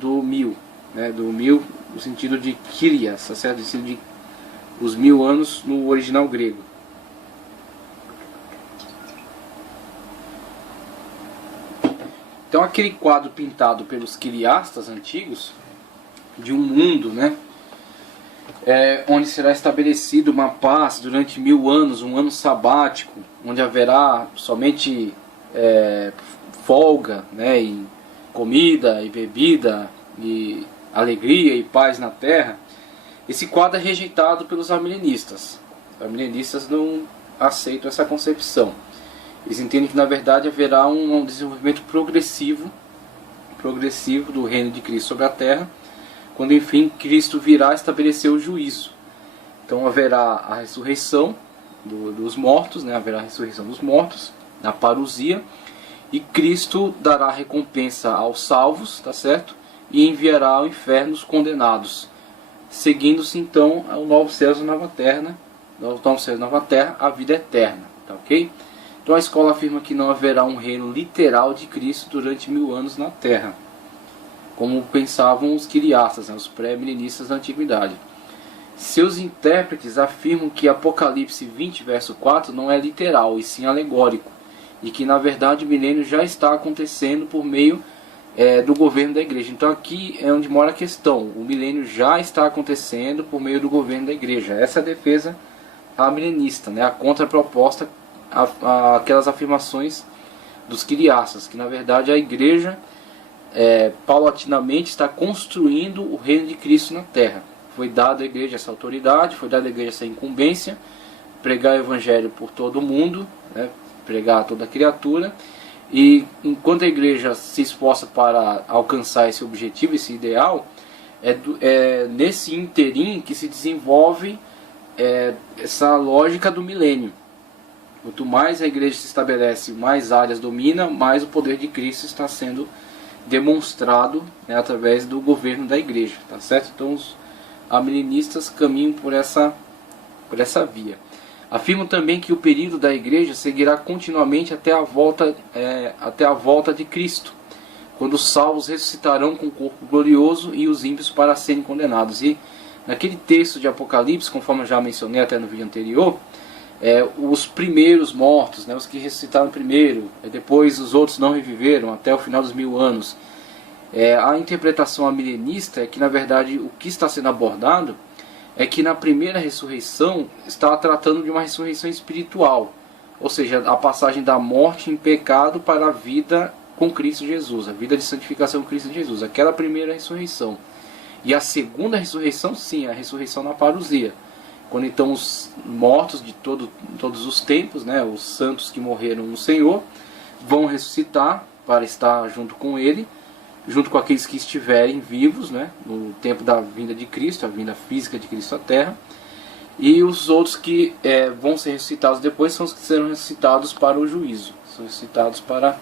do 1000, né? Do 1000 no sentido de Kyrios, tá certo? No sentido de os 1000 anos no original grego. Então aquele quadro pintado pelos quiriastas antigos de um mundo, né, onde será estabelecido uma paz durante 1000 anos, um ano sabático, onde haverá somente folga, né, e comida e bebida e alegria e paz na terra. Esse quadro é rejeitado pelos arminianistas. Os arminianistas não aceitam essa concepção. Eles entendem que na verdade haverá um desenvolvimento progressivo do reino de Cristo sobre a terra, quando enfim Cristo virá estabelecer o juízo. Então haverá a ressurreição dos mortos, né? Haverá a ressurreição dos mortos, na parousia, e Cristo dará recompensa aos salvos, tá certo? E enviará ao inferno os condenados, seguindo-se então o novo céu e nova terra, né? Novo céu e nova terra, a vida eterna, tá ok? Então a escola afirma que não haverá um reino literal de Cristo durante 1000 anos na terra, como pensavam os quiristas, né, os pré-milenistas da antiguidade. Seus intérpretes afirmam que Apocalipse 20, verso 4 não é literal, e sim alegórico, e que na verdade o milênio já está acontecendo por meio do governo da igreja. Então aqui é onde mora a questão: o milênio já está acontecendo por meio do governo da igreja. Essa é a defesa amilenista, né, a contraproposta aquelas afirmações dos quiristas, que na verdade a igreja paulatinamente está construindo o reino de Cristo na terra. Foi dada à igreja essa autoridade, foi dada à igreja essa incumbência, pregar o evangelho por todo o mundo, né, pregar a toda criatura, e enquanto a igreja se esforça para alcançar esse objetivo, esse ideal, nesse interim que se desenvolve essa lógica do milênio. Quanto mais a igreja se estabelece, mais áreas domina, mais o poder de Cristo está sendo demonstrado, né, através do governo da igreja, tá certo? Então os amilenistas caminham por essa via. Afirmam também que o período da igreja seguirá continuamente até a volta de Cristo, quando os salvos ressuscitarão com o corpo glorioso e os ímpios para serem condenados. E naquele texto de Apocalipse, conforme eu já mencionei até no vídeo anterior, os primeiros mortos, né, os que ressuscitaram primeiro, depois os outros não reviveram até o final dos 1000 anos. A interpretação amilenista é que na verdade o que está sendo abordado é que na primeira ressurreição está tratando de uma ressurreição espiritual, ou seja, a passagem da morte em pecado para a vida com Cristo Jesus, a vida de santificação com Cristo Jesus, aquela primeira ressurreição. E a segunda ressurreição, sim, a ressurreição na parousia, quando então os mortos de todos os tempos, né, os santos que morreram no Senhor, vão ressuscitar para estar junto com Ele, junto com aqueles que estiverem vivos, né, no tempo da vinda de Cristo, a vinda física de Cristo à Terra. E os outros que vão ser ressuscitados depois são os que serão ressuscitados para o juízo. São ressuscitados para...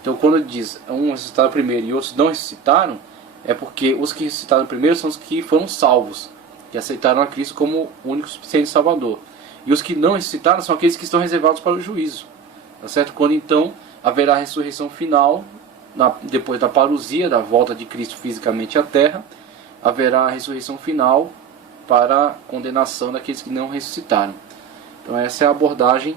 Então quando diz um ressuscitaram primeiro e outros não ressuscitaram, é porque os que ressuscitaram primeiro são os que foram salvos, que aceitaram a Cristo como único suficiente Salvador. E os que não ressuscitaram são aqueles que estão reservados para o juízo, tá certo? Quando então haverá a ressurreição final, depois da parousia, da volta de Cristo fisicamente à terra, haverá a ressurreição final para a condenação daqueles que não ressuscitaram. Então essa é a abordagem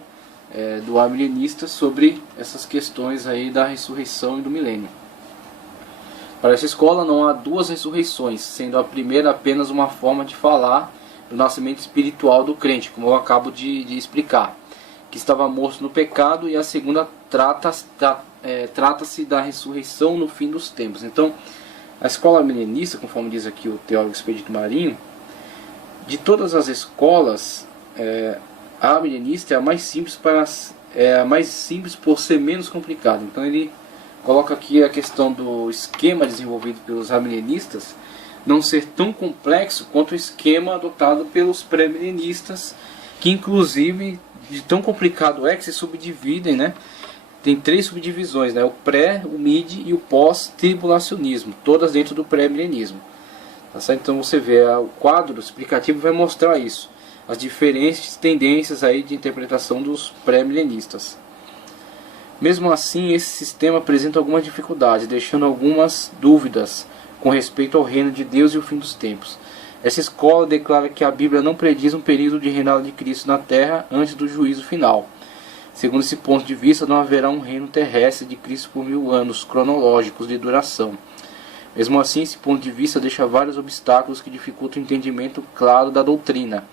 do amilenista sobre essas questões aí da ressurreição e do milênio. Para essa escola não há duas ressurreições, sendo a primeira apenas uma forma de falar do nascimento espiritual do crente, como eu acabo de explicar, que estava morto no pecado, e a segunda trata-se da ressurreição no fim dos tempos. Então, a escola milenista, conforme diz aqui o teólogo Expedito Marinho, de todas as escolas, a milenista é a mais simples por ser menos complicada. Então ele coloca aqui a questão do esquema desenvolvido pelos amilenistas não ser tão complexo quanto o esquema adotado pelos pré-milenistas, que inclusive de tão complicado que se subdividem, né? Tem 3 subdivisões, né? O pré, o mid e o pós-tribulacionismo, todas dentro do pré-milenismo. Tá certo? Então você vê, o quadro explicativo vai mostrar isso, as diferentes tendências aí de interpretação dos pré-milenistas. Mesmo assim, esse sistema apresenta algumas dificuldades, deixando algumas dúvidas com respeito ao reino de Deus e o fim dos tempos. Essa escola declara que a Bíblia não prediz um período de reinado de Cristo na terra antes do juízo final. Segundo esse ponto de vista, não haverá um reino terrestre de Cristo por 1000 anos cronológicos de duração. Mesmo assim, esse ponto de vista deixa vários obstáculos que dificultam o entendimento claro da doutrina.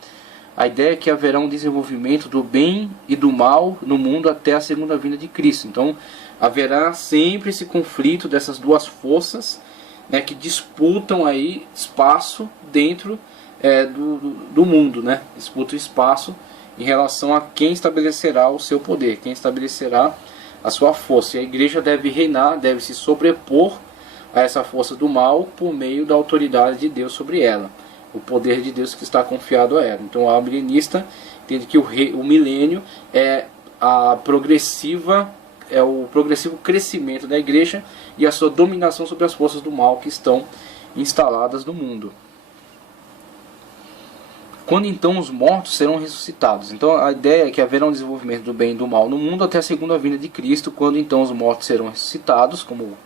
A ideia é que haverá um desenvolvimento do bem e do mal no mundo até a segunda vinda de Cristo. Então, haverá sempre esse conflito dessas duas forças, né, que disputam aí espaço dentro do mundo, né? Disputam espaço em relação a quem estabelecerá o seu poder, quem estabelecerá a sua força. E a igreja deve reinar, deve se sobrepor a essa força do mal por meio da autoridade de Deus sobre ela, o poder de Deus que está confiado a ela. Então, o milenista entende que o milênio é o progressivo crescimento da igreja e a sua dominação sobre as forças do mal que estão instaladas no mundo. Quando então os mortos serão ressuscitados? Então a ideia é que haverá um desenvolvimento do bem e do mal no mundo até a segunda vinda de Cristo, quando então os mortos serão ressuscitados, como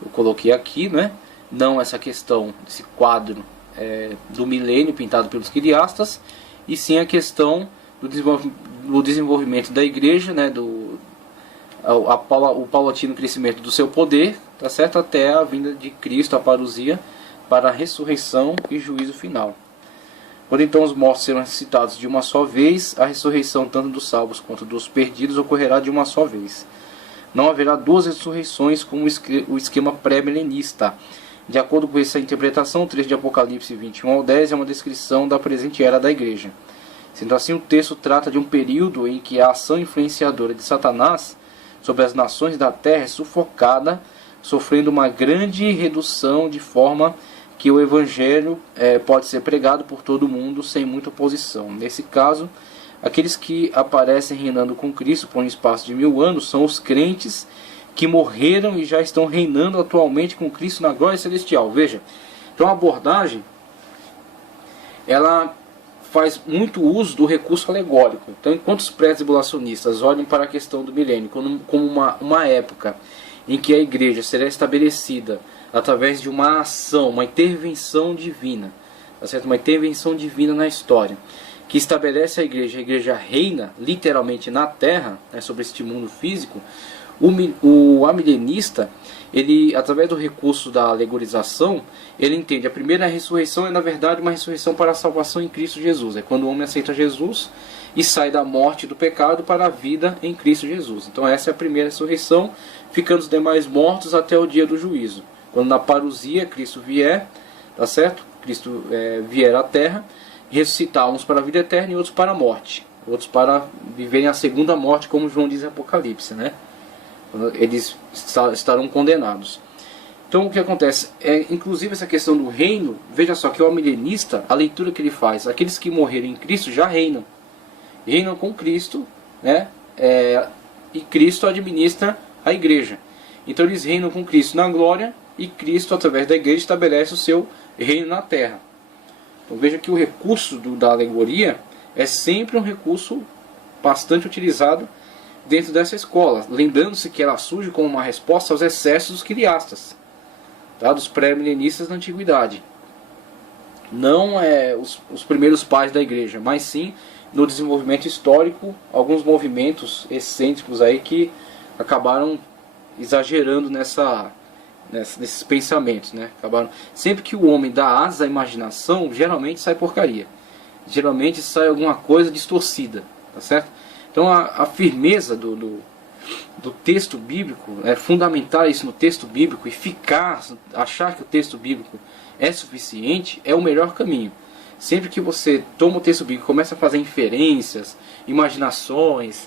eu coloquei aqui, né? Não essa questão desse quadro do milênio pintado pelos quiristas, e sim a questão do desenvolvimento da igreja, né? O paulatino crescimento do seu poder, tá certo? Até a vinda de Cristo, a parousia, para a ressurreição e juízo final. Quando então os mortos serão ressuscitados de uma só vez, a ressurreição tanto dos salvos quanto dos perdidos ocorrerá de uma só vez. Não haverá duas ressurreições como o esquema pré-milenista. De acordo com essa interpretação, o trecho de Apocalipse 21 ao 10 é uma descrição da presente era da igreja. Sendo assim, o texto trata de um período em que a ação influenciadora de Satanás sobre as nações da terra é sufocada, sofrendo uma grande redução de forma que o evangelho pode ser pregado por todo mundo sem muita oposição. Nesse caso, aqueles que aparecem reinando com Cristo por um espaço de 1000 anos são os crentes que morreram e já estão reinando atualmente com Cristo na glória celestial. Veja, então a abordagem ela faz muito uso do recurso alegórico. Então, enquanto os pré-tribulacionistas olham para a questão do milênio como uma época em que a igreja será estabelecida através de uma ação, uma intervenção divina, tá certo? Uma intervenção divina na história, que estabelece a igreja reina literalmente na terra, né, sobre este mundo físico. O amilenista, ele, através do recurso da alegorização, ele entende a primeira ressurreição é na verdade uma ressurreição para a salvação em Cristo Jesus. É quando o homem aceita Jesus e sai da morte do pecado para a vida em Cristo Jesus. Então essa é a primeira ressurreição, ficando os demais mortos até o dia do juízo. Quando na parousia Cristo vier, tá certo? Cristo vier à terra, ressuscitar uns para a vida eterna e outros para a morte. Outros para viverem a segunda morte, como João diz em Apocalipse, né? Eles estarão condenados. Então o que acontece? Inclusive essa questão do reino, veja só que o milenista, a leitura que ele faz, aqueles que morreram em Cristo já reinam. Reinam com Cristo, né? E Cristo administra a igreja. Então eles reinam com Cristo na glória e Cristo, através da igreja, estabelece o seu reino na terra. Então veja que o recurso da alegoria é sempre um recurso bastante utilizado dentro dessa escola, lembrando-se que ela surge como uma resposta aos excessos dos quiristas, tá? Dos pré-milenistas da antiguidade. Não os primeiros pais da igreja, mas sim no desenvolvimento histórico, alguns movimentos excêntricos aí que acabaram exagerando nesses pensamentos, né? Sempre que o homem dá asa à imaginação, geralmente sai porcaria. Geralmente sai alguma coisa distorcida, tá certo? Então a firmeza do texto bíblico, fundamentar isso no texto bíblico e achar que o texto bíblico é suficiente, é o melhor caminho. Sempre que você toma o texto bíblico e começa a fazer inferências, imaginações,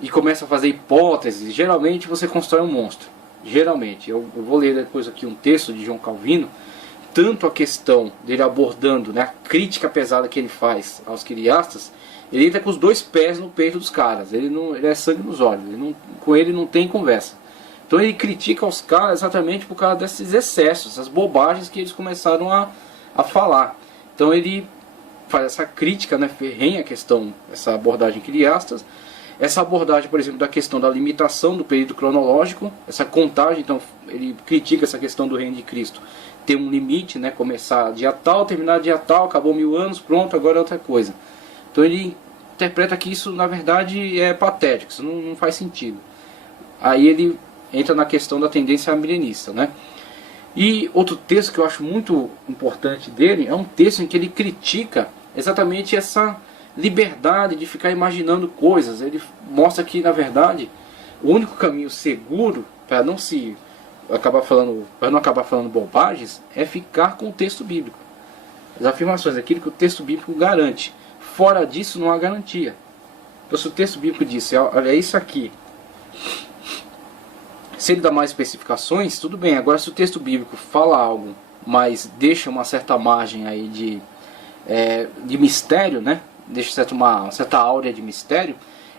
e começa a fazer hipóteses, geralmente você constrói um monstro. Geralmente. Eu vou ler depois aqui um texto de João Calvino, tanto a questão dele abordando, né, a crítica pesada que ele faz aos quiristas. Ele entra com os dois pés no peito dos caras. Ele é sangue nos olhos. Com ele não tem conversa. Então ele critica os caras exatamente por causa desses excessos, essas bobagens que eles começaram a falar. Então ele faz essa crítica, né, ferrenha a questão, essa abordagem quiristas. essa abordagem, por exemplo, da questão da limitação do período cronológico, essa contagem, então ele critica essa questão do reino de Cristo, ter um limite, né, começar dia tal, terminar dia tal, acabou 1000 anos, pronto, agora é outra coisa. Então ele interpreta que isso na verdade é patético, isso não faz sentido. Aí ele entra na questão da tendência milenista, né? E outro texto que eu acho muito importante dele é um texto em que ele critica exatamente essa liberdade de ficar imaginando coisas. Ele mostra que, na verdade, o único caminho seguro para não acabar falando bobagens é ficar com o texto bíblico. As afirmações, aquilo que o texto bíblico garante. Fora disso não há garantia. Então, se o texto bíblico diz, olha, é isso aqui, se ele dá mais especificações, tudo bem. Agora, se o texto bíblico fala algo, mas deixa uma certa margem aí de mistério, né? Deixa uma certa áurea de mistério,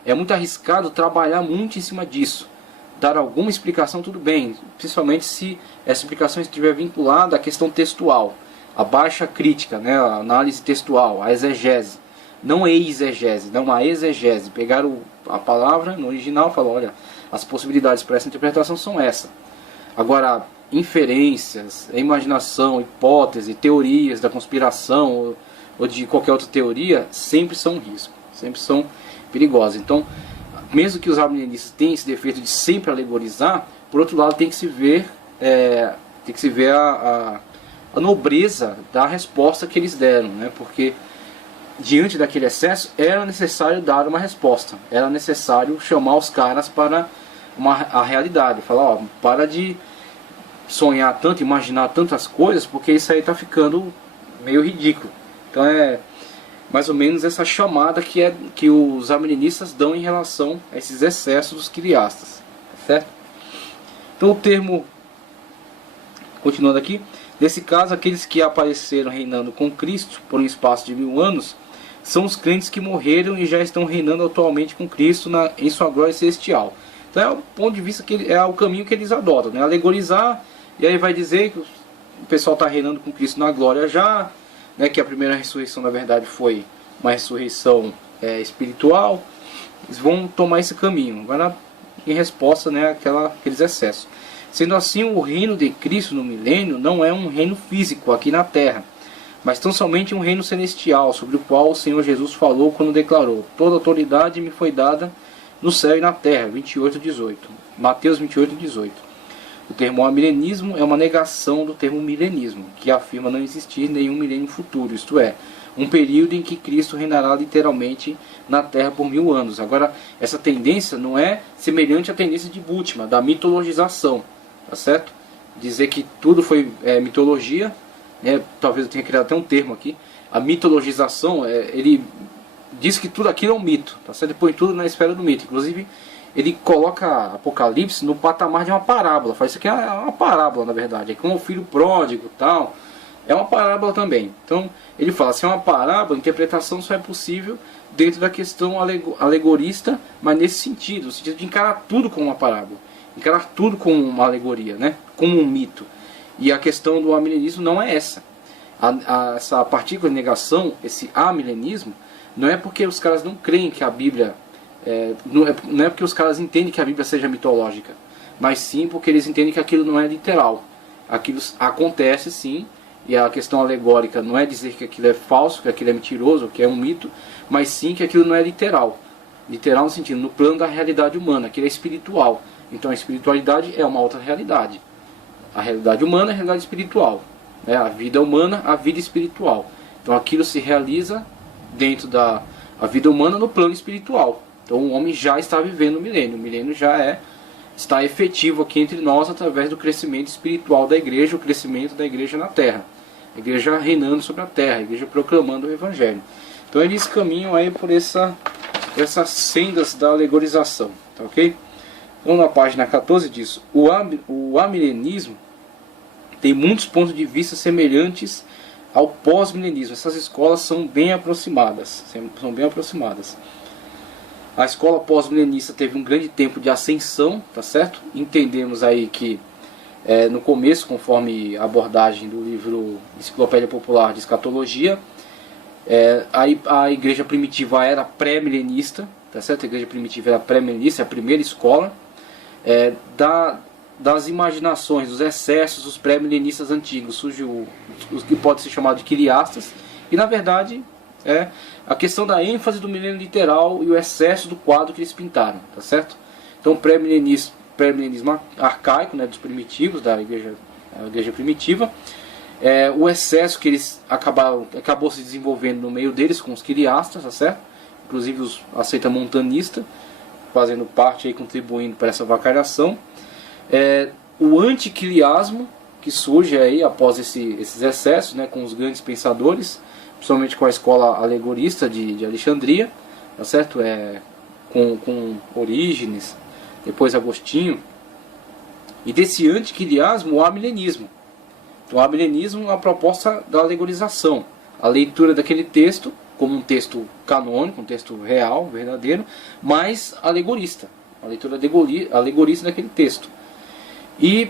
é muito arriscado trabalhar muito em cima disso. Dar alguma explicação, tudo bem, principalmente se essa explicação estiver vinculada à questão textual, a baixa crítica, né? A análise textual, a exegese. Não exegese, não uma exegese. Pegar a palavra no original e falar, olha, as possibilidades para essa interpretação são essa. Agora, inferências, imaginação, hipótese, teorias da conspiração ou de qualquer outra teoria, sempre são um risco, sempre são perigosas. Então, mesmo que os amilenistas tenham esse defeito de sempre alegorizar, por outro lado tem que se ver, a nobreza da resposta que eles deram, né? Porque diante daquele excesso era necessário dar uma resposta, era necessário chamar os caras para a realidade, falar, ó, para de sonhar tanto, imaginar tantas coisas, porque isso aí está ficando meio ridículo. Então é mais ou menos essa chamada que os amilenistas dão em relação a esses excessos dos quileastas, certo? Então o termo, continuando aqui, nesse caso aqueles que apareceram reinando com Cristo por um espaço de 1000 anos são os crentes que morreram e já estão reinando atualmente com Cristo em sua glória celestial. Então é o ponto de vista é o caminho que eles adotam, né? Alegorizar, e aí vai dizer que o pessoal está reinando com Cristo na glória já, né? Que a primeira ressurreição na verdade foi uma ressurreição espiritual. Eles vão tomar esse caminho, agora em resposta, né, àqueles excessos. Sendo assim, o reino de Cristo no milênio não é um reino físico aqui na terra, mas tão somente um reino celestial, sobre o qual o Senhor Jesus falou quando declarou: toda autoridade me foi dada no céu e na terra, 28:18. Mateus 28:18. O termo amilenismo é uma negação do termo milenismo, que afirma não existir nenhum milênio futuro, isto é, um período em que Cristo reinará literalmente na terra por 1000 anos. Agora, essa tendência não é semelhante à tendência de Bultmann, da mitologização, tá certo? Dizer que tudo foi mitologia, né? Talvez eu tenha criado até um termo aqui. A mitologização, ele diz que tudo aquilo é um mito, tá certo? Ele põe tudo na esfera do mito. Inclusive, ele coloca Apocalipse no patamar de uma parábola. Faz isso aqui é uma parábola, na verdade. É como o filho pródigo e tal. É uma parábola também. Então, ele fala, se é uma parábola, a interpretação só é possível dentro da questão alegorista, mas nesse sentido, no sentido de encarar tudo como uma parábola. Encarar tudo como uma alegoria, né? Como um mito. E a questão do amilenismo não é essa. Essa partícula de negação, esse amilenismo, não é porque os caras não creem que a Bíblia... não é porque os caras entendem que a Bíblia seja mitológica, mas sim porque eles entendem que aquilo não é literal. Aquilo acontece sim, e a questão alegórica não é dizer que aquilo é falso, que aquilo é mentiroso, que é um mito, mas sim que aquilo não é literal. Literal no sentido, no plano da realidade humana, aquilo é espiritual. Então a espiritualidade é uma outra realidade. A realidade humana é a realidade espiritual, né? A vida humana, a vida espiritual. Então aquilo se realiza dentro da vida humana no plano espiritual. Então o homem já está vivendo o milênio. O milênio já está efetivo aqui entre nós através do crescimento espiritual da igreja, o crescimento da igreja na terra. A igreja reinando sobre a terra, a igreja proclamando o evangelho. Então eles caminham aí por essas sendas da alegorização, tá ok? Então na página 14 diz: o amilenismo tem muitos pontos de vista semelhantes ao pós-milenismo. Essas escolas são bem aproximadas. A escola pós-milenista teve um grande tempo de ascensão, tá certo? Entendemos aí que no começo, conforme a abordagem do livro Enciclopédia Popular de Escatologia, a igreja primitiva era pré-milenista, tá certo? A igreja primitiva era pré-milenista, a primeira escola das imaginações, dos excessos dos pré-milenistas antigos. Surge o que pode ser chamado de quiliastas, e na verdade é a questão da ênfase do milênio literal e o excesso do quadro que eles pintaram, tá certo? Então pré-milenismo arcaico, né, dos primitivos, da igreja primitiva, o excesso que eles acabou se desenvolvendo no meio deles com os quiliastas, tá certo? Inclusive a seita montanista, fazendo parte aí, contribuindo para essa vacalhação. O antiquiliasmo, que surge aí após esses excessos, né, com os grandes pensadores, principalmente com a escola alegorista de Alexandria, tá certo? Com Orígenes, depois Agostinho. E desse antiquiliasmo, o amilenismo. Então, o amilenismo é a proposta da alegorização, a leitura daquele texto como um texto canônico, um texto real, verdadeiro, mas alegorista, a leitura alegorista daquele texto. E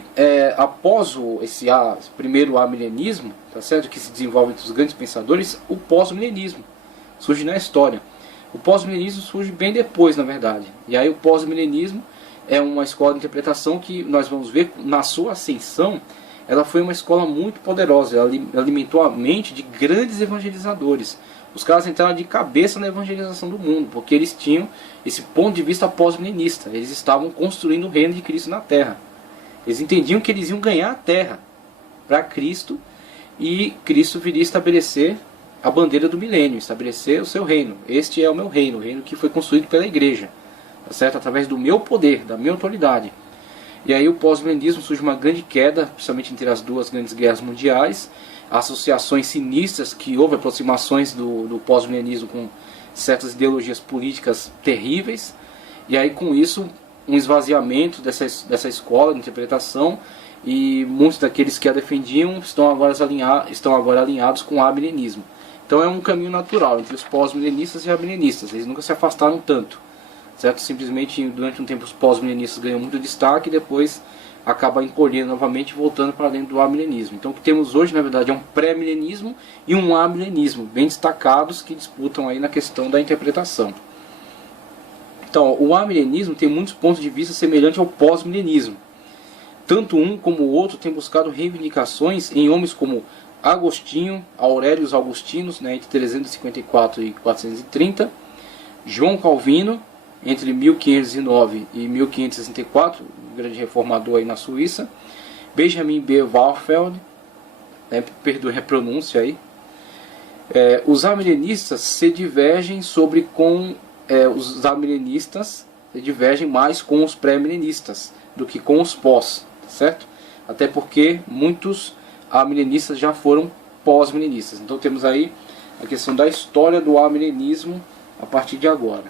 após esse primeiro amilenismo, tá certo, que se desenvolve entre os grandes pensadores, o pós-milenismo surge na história. O pós-milenismo surge bem depois, na verdade. E aí o pós-milenismo é uma escola de interpretação que nós vamos ver na sua ascensão. Ela foi uma escola muito poderosa, ela alimentou a mente de grandes evangelizadores. Os caras entraram de cabeça na evangelização do mundo, porque eles tinham esse ponto de vista pós-milenista. Eles estavam construindo o reino de Cristo na Terra. Eles entendiam que eles iam ganhar a Terra para Cristo, e Cristo viria estabelecer a bandeira do milênio, estabelecer o seu reino. Este é o meu reino, o reino que foi construído pela igreja, tá certo? Através do meu poder, da minha autoridade. E aí o pós-milenismo surge uma grande queda, principalmente entre as duas grandes guerras mundiais, associações sinistras, que houve aproximações do pós-milenismo com certas ideologias políticas terríveis, e aí com isso um esvaziamento dessa escola de interpretação, e muitos daqueles que a defendiam estão agora alinhados com o amilenismo. Então é um caminho natural entre os pós-milenistas e amilenistas, eles nunca se afastaram tanto, certo? Simplesmente durante um tempo os pós-milenistas ganham muito destaque e depois acaba encolhendo novamente e voltando para dentro do amilenismo. Então o que temos hoje na verdade é um pré-milenismo e um amilenismo bem destacados, que disputam aí na questão da interpretação. Então o amilenismo tem muitos pontos de vista semelhantes ao pós-milenismo. Tanto um como o outro tem buscado reivindicações em homens como Agostinho, Aurelius Augustinus, né, entre 354 e 430, João Calvino, entre 1509 e 1564, um grande reformador aí na Suíça, Benjamin B. Warfeld, né, perdoe a pronúncia aí. Os amilenistas se divergem os amilenistas se divergem mais com os pré-milenistas do que com os pós, certo? Até porque muitos amilenistas já foram pós-milenistas. Então temos aí a questão da história do amilenismo a partir de agora.